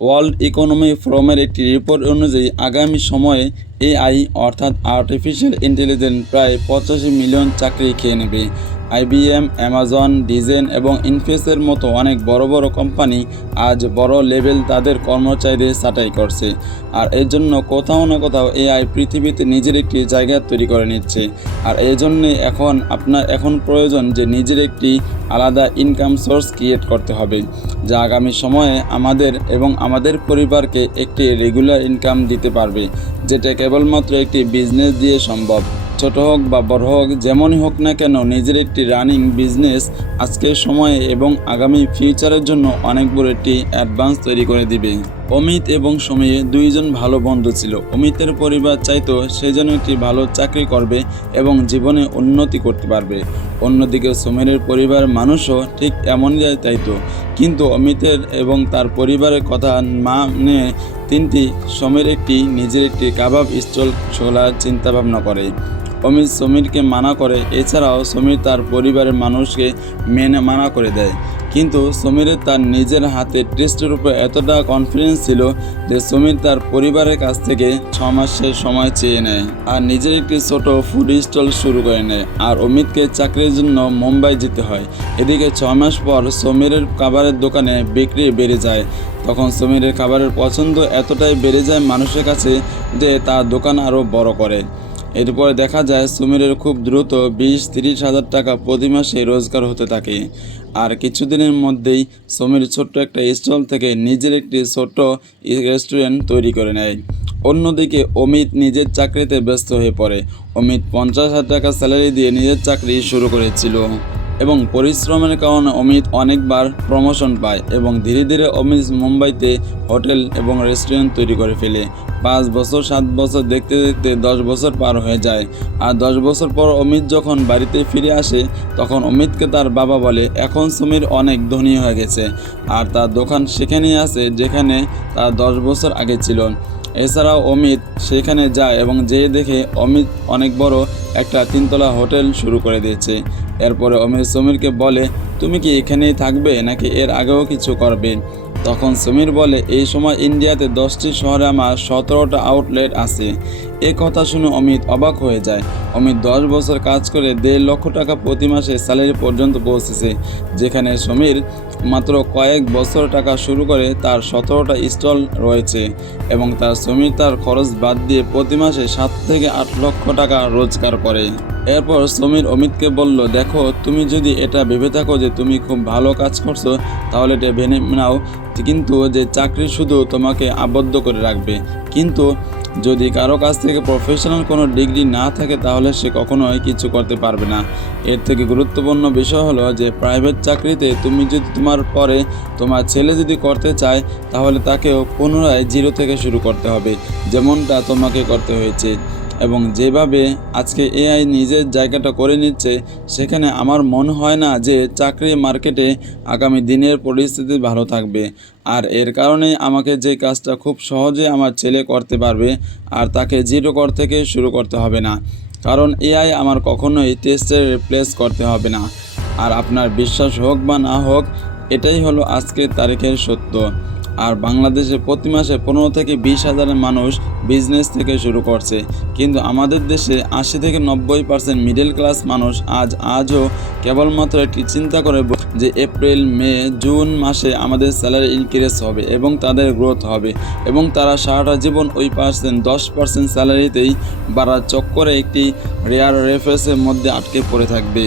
World economy ফোরামের একটি report অনুযায়ী, আগামী সময়ে এআই, অর্থাৎ আর্টিফিশিয়াল ইন্টেলিজেন্স প্রায় পঁচাশি মিলিয়ন চাকরি খেয়ে নেবে। আইবিএম, অ্যামাজন, ডিজেন এবং ইনফেসের মতো অনেক বড় বড় কোম্পানি আজ বড় লেভেল তাদের কর্মচারীদের ছাঁটাই করছে। আর এর জন্য কোথাও না কোথাও এআই পৃথিবীতে নিজের একটি জায়গা তৈরি করে নিচ্ছে। আর এই জন্যে এখন আপনার এখন প্রয়োজন যে নিজের একটি আলাদা ইনকাম সোর্স ক্রিয়েট করতে হবে। যা আগামী সময়ে আমাদের এবং আমাদের পরিবারকে একটি রেগুলার ইনকাম দিতে পারবে, যেটা কেবলমাত্র একটি বিজনেস দিয়ে সম্ভব। ছোট হোক বা বড় হোক, যেমনই হোক না কেন নিজের একটি রানিং বিজনেস আজকের সময়ে এবং আগামী ফিউচারের জন্য অনেক বড় একটি অ্যাডভান্স তৈরি করে দিবে। অমিত এবং সমীর দুইজন ভালো বন্ধু ছিল। অমিতের পরিবার চাইতো সে যেন একটি ভালো চাকরি করবে এবং জীবনে উন্নতি করতে পারবে। অন্যদিকে সমীরের পরিবার মানুষও ঠিক এমনই চাইতো। কিন্তু অমিতের এবং তার পরিবারের কথা মানে তিনটি সমীর একটি নিজের একটি কাবাব স্টল খোলার চিন্তাভাবনা করে। অমিত সমীরকে মানা করে, এছাড়াও সমীর তার পরিবারের মানুষকে মেনে মানা করে দেয়। কিন্তু সমীরের তার নিজের হাতে টেস্টের উপর এতটা কনফিডেন্স ছিল যে সমীর তার পরিবারের কাছ থেকে ছ মাসের সময় চেয়ে নেয় আর নিজের একটি ছোট ফুড স্টল শুরু করে নেয় আর অমিতকে চাকরির জন্য মুম্বাই যেতে হয়। এদিকে ছ মাস পর সমীরের খাবারের দোকানে বিক্রি বেড়ে যায়। তখন সমীরের খাবারের পছন্দ এতটাই বেড়ে যায় মানুষের কাছে যে তার দোকান আরও বড় করে। এরপরে দেখা যায় সুমিরের খুব দ্রুত বিশ তিরিশ হাজার টাকা প্রতি মাসে রোজগার হতে থাকে। আর কিছুদিনের মধ্যেই সুমির ছোট্ট একটা স্টল থেকে নিজের একটি ছোট্ট রেস্টুরেন্ট তৈরি করে নেয়। অন্যদিকে অমিত নিজের চাকরিতে ব্যস্ত হয়ে পড়ে। অমিত পঞ্চাশ হাজার টাকা স্যালারি দিয়ে নিজের চাকরি শুরু করেছিল। এবং পরিশ্রমের কারণে অমিত অনেকবার প্রমোশন পায় এবং ধীরে ধীরে অমিত মুম্বাইতে হোটেল এবং রেস্টুরেন্ট তৈরি করে ফেলে। পাঁচ বছর, সাত বছর দেখতে দেখতে দশ বছর পার হয়ে যায়। আর দশ বছর পর অমিত যখন বাড়িতে ফিরে আসে, তখন অমিতকে তার বাবা বলে, এখন সমীর অনেক ধনী হয়ে গেছে। আর তার দোকান সেখানেই আছে, যেখানে তার দশ বছর আগে ছিল। এছাড়াও অমিত সেখানে যায় এবং যেয়ে দেখে অমিত অনেক বড় একটা তিনতলা হোটেল শুরু করে দিয়েছে। এরপরে অমিত সমীরকে বলে, তুমি কি এখানেই থাকবে নাকি এর আগেও কিছু করবে? তখন সমীর বলে, এই সময় ইন্ডিয়াতে দশটি শহরে আমার সতেরোটা আউটলেট আছে। এ কথা শুনে অমিত অবাক হয়ে যায়। অমিত দশ বছর কাজ করে দেড় লক্ষ টাকা প্রতি মাসে স্যালারি পর্যন্ত পৌঁছেছে, যেখানে সমীর মাত্র কয়েক বছর টাকা শুরু করে তার সতেরোটা স্টল রয়েছে এবং তার সমীর তার খরচ বাদ দিয়ে প্রতি মাসে সাত থেকে আট লক্ষ টাকা রোজগার করে। এরপর সমীর অমিতকে বলল, দেখো, তুমি যদি এটা ভেবে থাকো যে তুমি খুব ভালো কাজ করছ, তাহলে এটা ভেনে নাও, কিন্তু যে চাকরি শুধু তোমাকে আবদ্ধ করে রাখবে, কিন্তু যদি কারও কাছ থেকে প্রফেশনাল কোনো ডিগ্রি না থাকে, তাহলে সে কখনোই কিছু করতে পারবে না। এর থেকে গুরুত্বপূর্ণ বিষয় হলো যে প্রাইভেট চাকরিতে তুমি যদি তোমার পরে তোমার ছেলে যদি করতে চায়, তাহলে তাকেও পুনরায় জিরো থেকে শুরু করতে হবে, যেমনটা তোমাকে করতে হয়েছে। এবং যেভাবে আজকে এআই নিজের জায়গাটা করে নিচ্ছে, সেখানে আমার মনে হয় না যে চাকরি মার্কেটে আগামী দিনের পরিস্থিতি ভালো থাকবে। আর এর কারণে আমাকে যে কাজটা খুব সহজে আমার ছেলে করতে পারবে আর তাকে জিরো কর থেকে শুরু করতে হবে না। কারণ এআই আমার কখনোই টেস্টের রিপ্লেস করতে হবে না। আর আপনার বিশ্বাস হোক বা না হোক, এটাই হলো আজকের তারিখের সত্য। আর বাংলাদেশে প্রতি মাসে পনেরো থেকে বিশ হাজারের মানুষ বিজনেস থেকে শুরু করছে। কিন্তু আমাদের দেশে আশি থেকে নব্বই পার্সেন্ট মিডল ক্লাস মানুষ আজ, আজও কেবলমাত্র একটি চিন্তা করে যে এপ্রিল, মে, জুন মাসে আমাদের স্যালারি ইনক্রিজ হবে এবং তাদের গ্রোথ হবে এবং তারা সারাটা জীবন ওই পার্সেন্ট দশ পার্সেন্ট স্যালারিতেই বাড়ার চক্করে একটি রেয়ার রেফারেন্সের মধ্যে আটকে পড়ে থাকবে।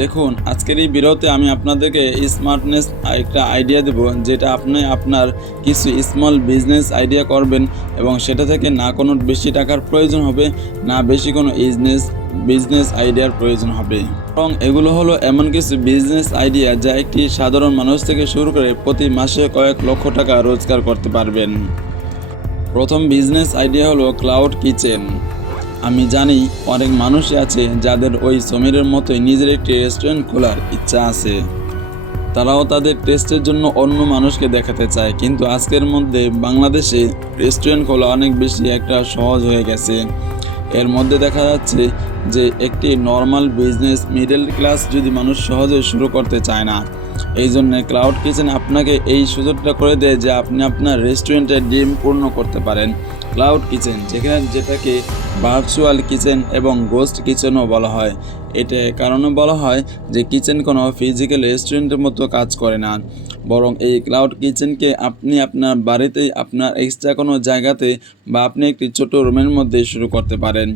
দেখুন, আজকের এই ভিডিওতে আমি আপনাদেরকে স্মার্টনেস একটা আইডিয়া দেব, যেটা আপনি আপনার কিছু স্মল বিজনেস আইডিয়া করবেন এবং সেটা থেকে না কোনো বেশি টাকার প্রয়োজন হবে, না বেশি কোনো বিজনেস বিজনেস আইডিয়ার প্রয়োজন হবে। এবং এগুলো হলো এমন কিছু বিজনেস আইডিয়া যা একটি সাধারণ মানুষ থেকে শুরু করে প্রতি মাসে কয়েক লক্ষ টাকা রোজগার করতে পারবেন। প্রথম বিজনেস আইডিয়া হলো ক্লাউড কিচেন আমি জানি অনেক মানুষই আছে যাদের ওই সমীরের মতোই নিজের একটি রেস্টুরেন্ট খোলার ইচ্ছা আছে। তারাও তাদের টেস্টের জন্য অন্য মানুষকে দেখাতে চায়, কিন্তু আজকের মধ্যে বাংলাদেশে রেস্টুরেন্ট খোলা অনেক বেশি একটা সহজ হয়ে গেছে। এর মধ্যে দেখা যাচ্ছে যে একটি নর্মাল বিজনেস মিডল ক্লাস যদি মানুষ সহজে শুরু করতে চায় না এই জন্য ক্লাউড কিচেন আপনাকে এই সুযোগটা করে দেয় যে আপনি আপনার রেস্টুরেন্টের ডিম পূর্ণ করতে পারেন। ক্লাউড কিচেন, যেখানে যেটাকে ভার্চুয়াল কিচেন এবং গোস্ট কিচেনও বলা হয়। এটা কারণে বলা হয় যে কিচেন কোনো ফিজিক্যাল রেস্টুরেন্টের মতো কাজ করে না। বরং এই ক্লাউড কিচেনকে আপনি আপনার বাড়িতেই আপনার এক্সট্রা কোনো জায়গাতে বা আপনি একটি ছোট রুমের মধ্যে শুরু করতে পারেন।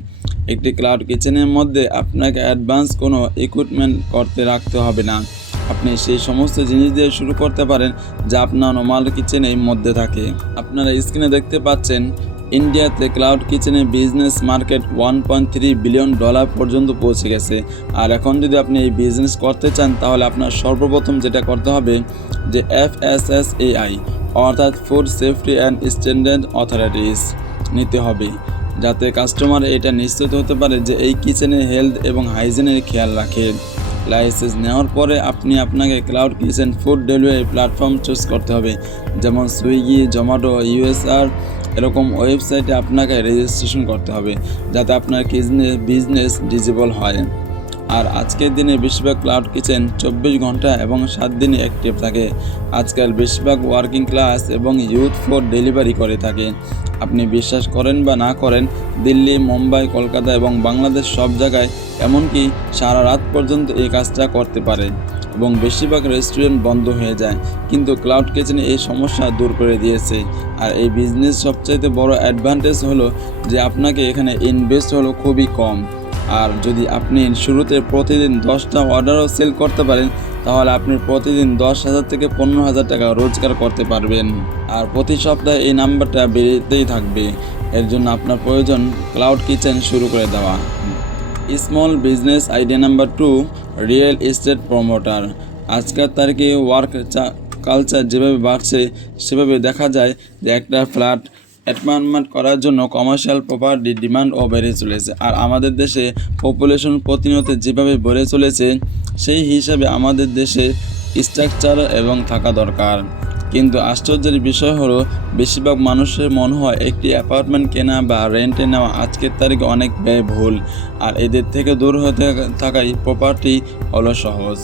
একটি ক্লাউড কিচেনের মধ্যে আপনাকে অ্যাডভান্স কোনো ইকুইপমেন্ট করতে রাখতে হবে না। আপনি সেই সমস্ত জিনিস দিয়ে শুরু করতে পারেন যা আপনার নর্মাল কিচেনের মধ্যে থাকে। আপনারা স্ক্রিনে দেখতে পাচ্ছেন ইন্ডিয়াতে ক্লাউড কিচেনের business market one point three billion dollar পর্যন্ত পৌঁছে গেছে। আর এখন যদি আপনি এই বিজনেস করতে চান, তাহলে আপনার সর্বপ্রথম যেটা করতে হবে যে এফ এস এস এআই অর্থাৎ food safety and standard authorities নিতে হবে। যাতে কাস্টমার এটা নিশ্চিত হতে পারে যে এই কিচেনের হেলথ এবং হাইজিনের খেয়াল রাখে। লাইসেন্স নেওয়ার পরে আপনি আপনাকে cloud kitchen food delivery platform choose করতে হবে। যেমন সুইগি জোম্যাটো ইউএসআর এরকম ওয়েবসাইটে আপনাকে রেজিস্ট্রেশন করতে হবে, যাতে আপনার কিচনে বিজনেস ডিজেবল হয়। আর আজকের দিনে বেশিরভাগ ক্লাউড কিচেন চব্বিশ ঘণ্টা এবং সাত দিনে অ্যাক্টিভ থাকে। আজকাল বেশিরভাগ ওয়ার্কিং ক্লাস এবং ইউথ ফোর ডেলিভারি করে থাকে। আপনি বিশ্বাস করেন বা না করেন, দিল্লি, মুম্বাই, কলকাতা এবং বাংলাদেশ সব জায়গায় এমনকি সারা রাত পর্যন্ত এই কাজটা করতে পারে। এবং বেশিরভাগ রেস্টুরেন্ট বন্ধ হয়ে যায়। কিন্তু ক্লাউড কিচেন এই সমস্যা দূর করে দিয়েছে। আর এই বিজনেস সবচাইতে বড় অ্যাডভান্টেজ হলো যে আপনাকে এখানে ইনভেস্ট হলো খুবই কম। আর যদি আপনি শুরুতে প্রতিদিন দশটা অর্ডারও সেল করতে পারেন, তাহলে আপনি প্রতিদিন দশ হাজার থেকে পনেরো হাজার টাকা রোজগার করতে পারবেন। আর প্রতি সপ্তাহে এই নাম্বারটা বেড়েতেই থাকবে। এর জন্য আপনার প্রয়োজন ক্লাউড কিচেন শুরু করে দেওয়া। Small business idea number two, real estate promoter. আজকের তারিখে ওয়ার্ক কালচার যেভাবে বাড়ছে, সেভাবে দেখা যায় যে একটা ফ্ল্যাট অ্যাপার্টমেন্ট করার জন্য কমার্শিয়াল প্রপার্টি ডিমান্ডও বেড়ে চলেছে। আর আমাদের দেশে পপুলেশন প্রতিনিয়ত যেভাবে বেড়ে চলেছে, সেই হিসাবে আমাদের দেশে স্ট্রাকচার এবং থাকা দরকার। কিন্তু আশ্চর্যের বিষয় হলো, বেশিরভাগ মানুষের মনে হয় একটি অ্যাপার্টমেন্ট কেনা বা রেন্টে নেওয়া আজকের তারিখে অনেক ব্যয়বহুল, আর এদের থেকে দূর হতে থাকাই প্রপার্টি হলো সহজ।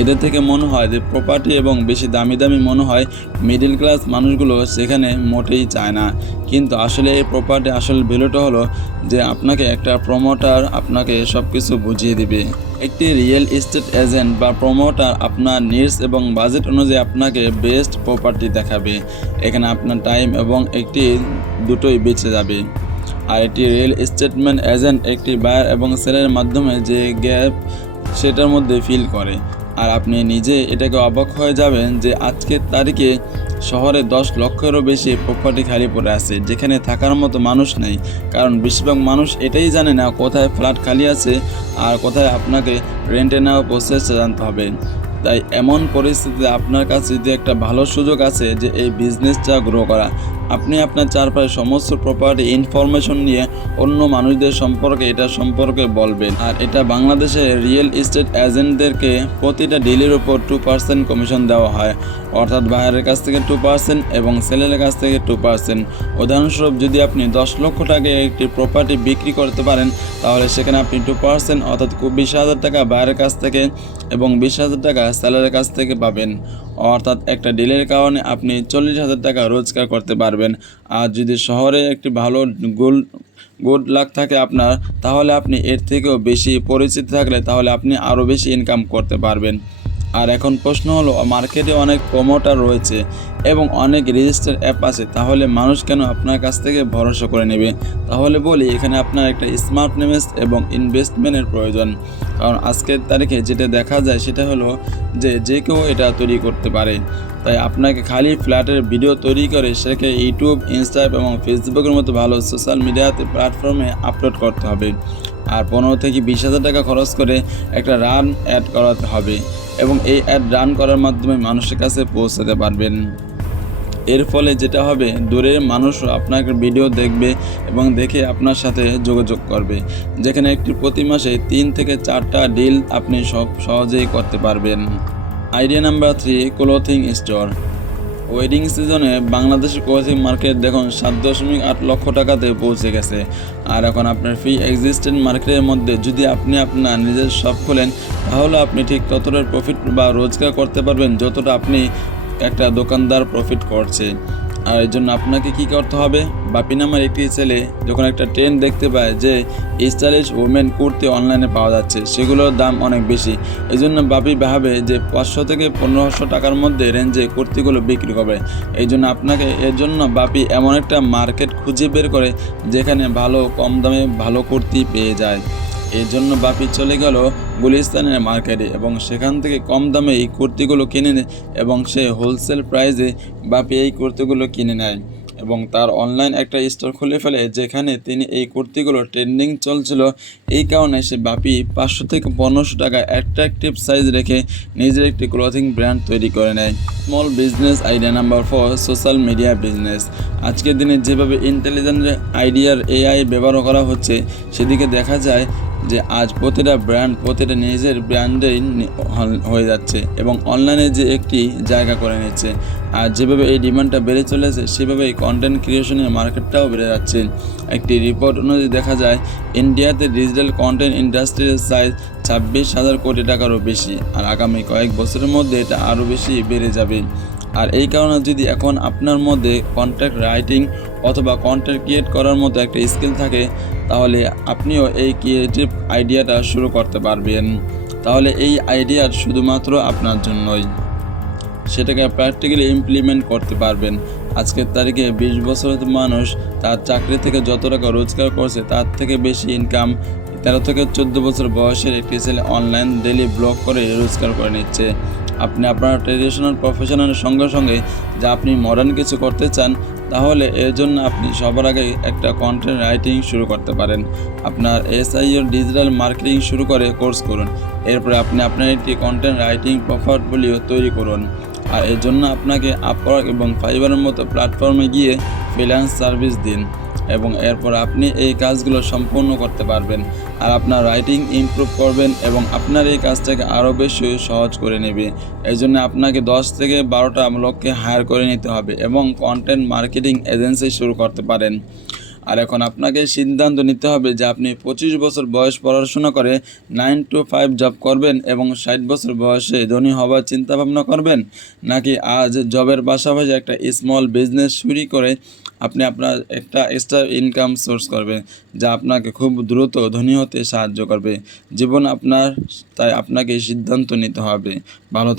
এদের থেকে মনে হয় যে প্রপার্টি এবং বেশি দামি দামি মনে হয় মিডিল ক্লাস মানুষগুলো সেখানে মোটেই চায় না। কিন্তু আসলে এই প্রপার্টি আসল ভ্যালুটা হলো যে আপনাকে একটা প্রমোটার আপনাকে সব কিছু বুঝিয়ে দিবে। একটি রিয়েল এস্টেট এজেন্ট বা প্রমোটার আপনার নিডস এবং বাজেট অনুযায়ী আপনাকে বেস্ট প্রপার্টি দেখাবে। এখানে আপনার টাইম এবং একটি দুটোই বেঁচে যাবে। আর একটি রিয়েল এস্টেটমেন্ট এজেন্ট একটি বায়ার এবং সেলের মাধ্যমে যে গ্যাপ সেটার মধ্যে ফিল করে। আর আপনি নিজে এটাকে অবাক হয়ে যাবেন যে আজকের তারিখে শহরে দশ লক্ষেরও বেশি প্রপার্টি খালি পড়ে আছে, যেখানে থাকার মতো মানুষ নেই। কারণ বেশিরভাগ মানুষ এটাই জানে না কোথায় ফ্ল্যাট খালি আছে আর কোথায় আপনাকে রেন্টে নেওয়া প্রসেসটা জানতে হবে। তাই এমন পরিস্থিতিতে আপনার কাছে যদি একটা ভালো সুযোগ আছে যে এই বিজনেসটা গ্রো করা আপনি আপনার চারপাশে সমস্ত প্রপার্টি ইনফরমেশন নিয়ে অন্য মানুষদের সম্পর্কে এটা সম্পর্কে বলবেন। আর এটা বাংলাদেশের রিয়েল এস্টেট এজেন্টদেরকে প্রতিটা ডিলের উপর টু পার্সেন্ট কমিশন দেওয়া হয়। অর্থাৎ বাইরের কাছ থেকে টু পার্সেন্ট এবং সেলের কাছ থেকে টু পার্সেন্ট উদাহরণস্বরূপ যদি আপনি দশ লক্ষ টাকা একটি প্রপার্টি বিক্রি করতে পারেন, তাহলে সেখানে আপনি টু পার্সেন্ট অর্থাৎ বিশ হাজার টাকা বাইরের কাছ থেকে এবং বিশ হাজার টাকা সেলের কাছ থেকে পাবেন। অর্থাৎ একটা ডিলের কারণে আপনি চল্লিশ হাজার টাকা রোজগার করতে পারবেন। আর যদি শহরে একটি ভালো গোল গুড লাক থাকে আপনার, তাহলে আপনি এর থেকেও বেশি পরিচিত থাকলে তাহলে আপনি আরও বেশি ইনকাম করতে পারবেন। আর এখন প্রশ্ন হলো মার্কেটে অনেক প্রমোটার রয়েছে এবং অনেক রেজিস্টার অ্যাপ আছে, তাহলে মানুষ কেন আপনার কাছ থেকে ভরসা করে নেবে? তাহলে বলি, এখানে আপনার একটা স্মার্ট নেমেস এবং ইনভেস্টমেন্টের প্রয়োজন। কারণ আজকের তারিখে যেটা দেখা যায়, সেটা হলো যে যে কেউ এটা তৈরি করতে পারে। তাই আপনাকে খালি ফ্ল্যাটের ভিডিও তৈরি করে সেটাকে ইউটিউব ইনস্টা এবং ফেসবুকের মতো ভালো সোশ্যাল মিডিয়াতে প্ল্যাটফর্মে আপলোড করতে হবে। আর পনেরো থেকে বিশ হাজার টাকা খরচ করে একটা রান অ্যাড করাতে হবে এবং এই অ্যাড রান করার মাধ্যমে মানুষের কাছে পৌঁছাতে পারবেন। এর ফলে যেটা হবে, দূরের মানুষও আপনার ভিডিও দেখবে এবং দেখে আপনার সাথে যোগাযোগ করবে, যেখানে একটি প্রতি মাসে তিন থেকে চারটা ডিল আপনি সব সহজেই করতে পারবেন। Idea number three clothing store wedding সিজনে বাংলাদেশের কোচিং মার্কেট দেখুন, সাত দশমিক আট লক্ষ টাকাতে পৌঁছে গেছে। আর এখন আপনার ফ্রি এক্সিস্টেন্ট মার্কেটের মধ্যে যদি আপনি আপনার নিজের শপ খোলেন, তাহলে আপনি ঠিক ততটা প্রফিট বা রোজগার করতে পারবেন, যতটা আপনি একটা দোকানদার প্রফিট করছে আর এই জন্য আপনাকে কি করতে হবে? বাপি নামের একটি ছেলে, যখন একটা ট্রেন্ড দেখতে পায় যে স্টাইলিশ ওমেন কুর্তি অনলাইনে পাওয়া যাচ্ছে, সেগুলোর দাম অনেক বেশি। এই জন্য বাপি ভাবে যে পাঁচশো থেকে পনেরোশো টাকার মধ্যে রেঞ্জে কুর্তিগুলো বিক্রি করবে। এই জন্য আপনাকে, এর জন্য বাপি এমন একটা মার্কেট খুঁজে বের করে, যেখানে ভালো, কম দামে ভালো কুর্তি পেয়ে যায়। এর জন্য বাপি চলে গেল গুলিস্তানের মার্কেটে এবং সেখান থেকে কম দামে এই কুর্তিগুলো কিনে নেয় এবং সে হোলসেল প্রাইসে বাপি এই কুর্তিগুলো কিনে নেয় এবং তার অনলাইন একটা স্টোর খুলে ফেলে যেখানে তিনি এই কুর্তিগুলো ট্রেন্ডিং চলছিল। এই কারণে সে বাপি পাঁচশো থেকে পনেরোশো টাকা অ্যাট্রাকটিভ সাইজ রেখে নিজের একটি ক্লথিং ব্র্যান্ড তৈরি করে নেয়। Small business idea number four social media business আজকের দিনে যেভাবে ইন্টেলিজেন্ট আইডিয়ার এআই ব্যবহার করা হচ্ছে, সেদিকে দেখা যায় যে আজ প্রতিটা ব্র্যান্ড প্রতিটা নিজের ব্র্যান্ডেই হয়ে যাচ্ছে এবং অনলাইনে যে একটি জায়গা করে নিচ্ছে। আর যেভাবে এই ডিমান্ডটা বেড়ে চলেছে, সেভাবে এই কন্টেন্ট ক্রিয়েশনের মার্কেটটাও বেড়ে যাচ্ছে। একটি রিপোর্ট অনুযায়ী দেখা যায় ইন্ডিয়াতে ডিজিটাল কন্টেন্ট ইন্ডাস্ট্রির সাইজ ছাব্বিশ হাজার কোটি টাকারও বেশি, আর আগামী কয়েক বছরের মধ্যে এটা আরও বেশি বেড়ে যাবে। আর এই কারণে যদি এখন আপনার মধ্যে কন্ট্যাক্ট রাইটিং অথবা কন্টেন্ট ক্রিয়েট করার মতো একটা স্কিল থাকে, তাহলে আপনিও এই ক্রিয়েটিভ আইডিয়াটা শুরু করতে পারবেন। তাহলে এই আইডিয়া শুধুমাত্র আপনার জন্যই। সেটাকে প্র্যাকটিক্যালি ইমপ্লিমেন্ট করতে পারবেন। আজকের তারিখে বিশ বছরের মানুষ তার চাকরি থেকে যত টাকা রোজগার করছে, তার থেকে বেশি ইনকাম তেরো থেকে চোদ্দ বছর বয়সের একটি ছেলে অনলাইন ডেলি ব্লগ করে রোজগার করে নিচ্ছে। আপনি আপনার ট্রেডিশনাল প্রফেশনের সঙ্গে সঙ্গে যা আপনি মডার্ন কিছু করতে চান, তাহলে এর জন্য আপনি সবার আগে একটা কন্টেন্ট রাইটিং শুরু করতে পারেন। আপনার এসআইওর ডিজিটাল মার্কেটিং শুরু করে কোর্স করুন। এরপরে আপনি আপনার একটি কন্টেন্ট রাইটিং পোর্টফোলিও তৈরি করুন। আর এর জন্য আপনাকে আপওয়ার্ক এবং ফাইবারের মতো প্ল্যাটফর্মে গিয়ে ফ্রিল্যান্স সার্ভিস দিন। এবং এরপর আপনি এই কাজগুলো সম্পূর্ণ করতে পারবেন। আর আপনার রাইটিং ইমপ্রুভ করবেন এবং আপনার এই কাজটাকে আরও বেশি সহজ করে নেবে। এই জন্য আপনাকে দশ থেকে বারোটা লোককে হায়ার করে নিতে হবে এবং কন্টেন্ট মার্কেটিং এজেন্সি শুরু করতে পারেন। আর এখন আপনাকে সিদ্ধান্ত নিতে হবে যে আপনি পঁচিশ বছর বয়স পড়াশোনা করে নাইন টু ফাইভ জব করবেন এবং ষাট বছর বয়সে ধনী হবার চিন্তা ভাবনা করবেন? নাকি আজ জবের পাশাপাশি একটা স্মল বিজনেস শুরু করে আপনি আপনার একটা এক্সট্রা ইনকাম সোর্স করবেন যা আপনাকে খুব দ্রুত ধনী হতে সাহায্য করবে। জীবন আপনার, তাই আপনাকে সিদ্ধান্ত নিতে হবে। ভালো